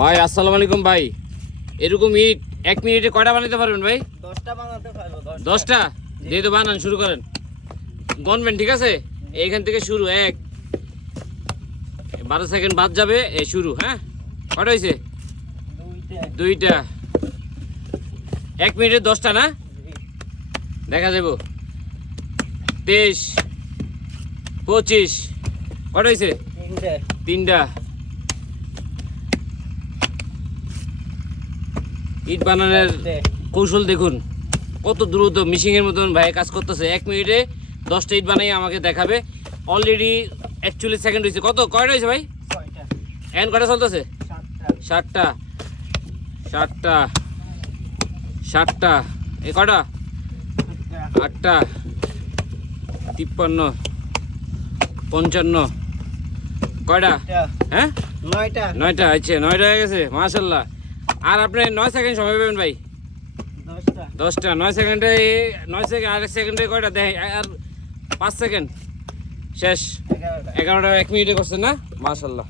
ভাই আসসালামু আলাইকুম ভাই। এরকম ইট এক মিনিটে কয়টা বানাতে পারবেন ভাই? দশটা বানাতে পারব দশটা। দিয়ে তো বানান শুরু করেন। গনবেন ঠিক আছে? এইখান থেকে শুরু এক। বারো সেকেন্ড বাদ যাবে এ শুরু হ্যাঁ? কটা হয়েছে দুইটা। দুইটা। এক মিনিটে দশটা না? দেখা যাব। তেইশ পঁচিশ কটা হয়েছে তিনটে। ইট বানানোর কৌশল দেখুন। কত দ্রুত মিশিংয়ের মতন ভাই কাজ করতেছে। এক মিনিটে দশটা ইট বানাই আমাকে দেখাবে। অলরেডি একচল্লিশ সেকেন্ড হয়েছে। কত? কয়টা হয়েছে ভাই? এখন কটা চলতেছে? সাতটা। ষাটটা ষাটটা ষাটটা এ কটা আটটা। আটটা। তিপ্পান্ন। পঞ্চান্ন। কয়টা? হ্যাঁ? নয়টা। নয়টা আচ্ছা নয়টা হয়ে গেছে। মাশাল্লাহ আর আপনি নয় সেকেন্ড সময় পাবেন ভাই। দশটা। নয় সেকেন্ডে নয় সেকেন্ড আর এক সেকেন্ডে কয়টা দেখ আর পাঁচ সেকেন্ড শেষ। এগারোটা। এগারোটা এক মিনিটে করছেন না? মাশাল্লাহ